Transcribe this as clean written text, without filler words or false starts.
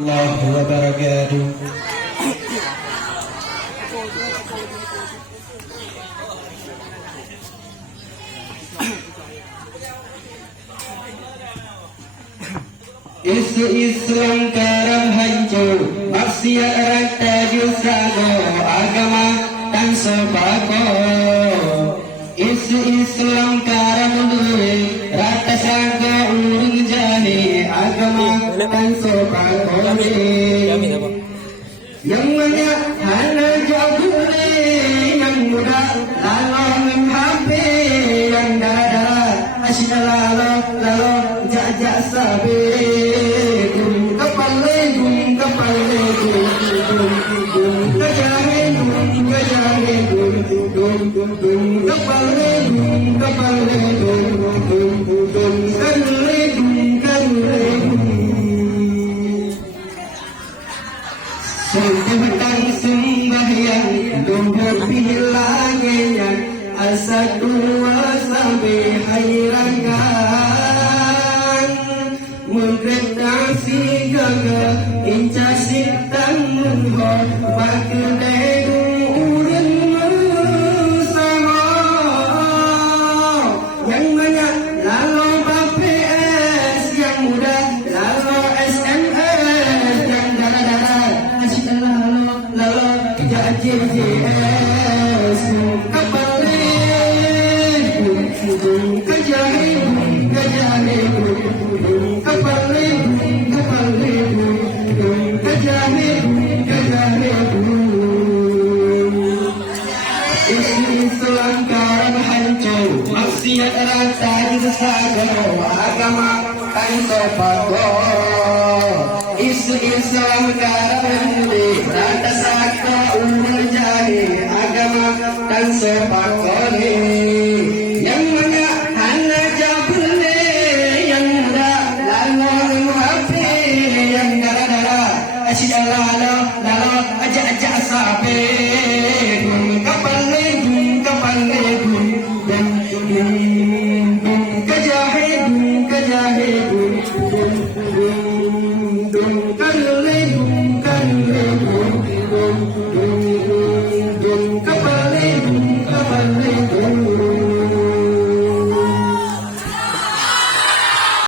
الله وبركاته. Isu Islam karam hancur, maksiat rata jusago, agama dan sebako. Isu Islam karam duit, rata sago urung jani, agama dan sebako. Yang banyak hana jabure, yang muda lalu menghape, yang darah asyik lalu jajak sabi. Sembahyang doa bilangnya asadu wasabi hayrangan mengkretasi gaga incasi tanmunho bakudai urun bersama yang banyak lalu BPS yang muda lalu SMS yang darah-darah asyik lalu JJS kepalin kejahit kepalin kejahit isi selangkaran hancur maksiat rata disago agama kan sopago isu selangkaran rata sakta umur jahil agama dan sepago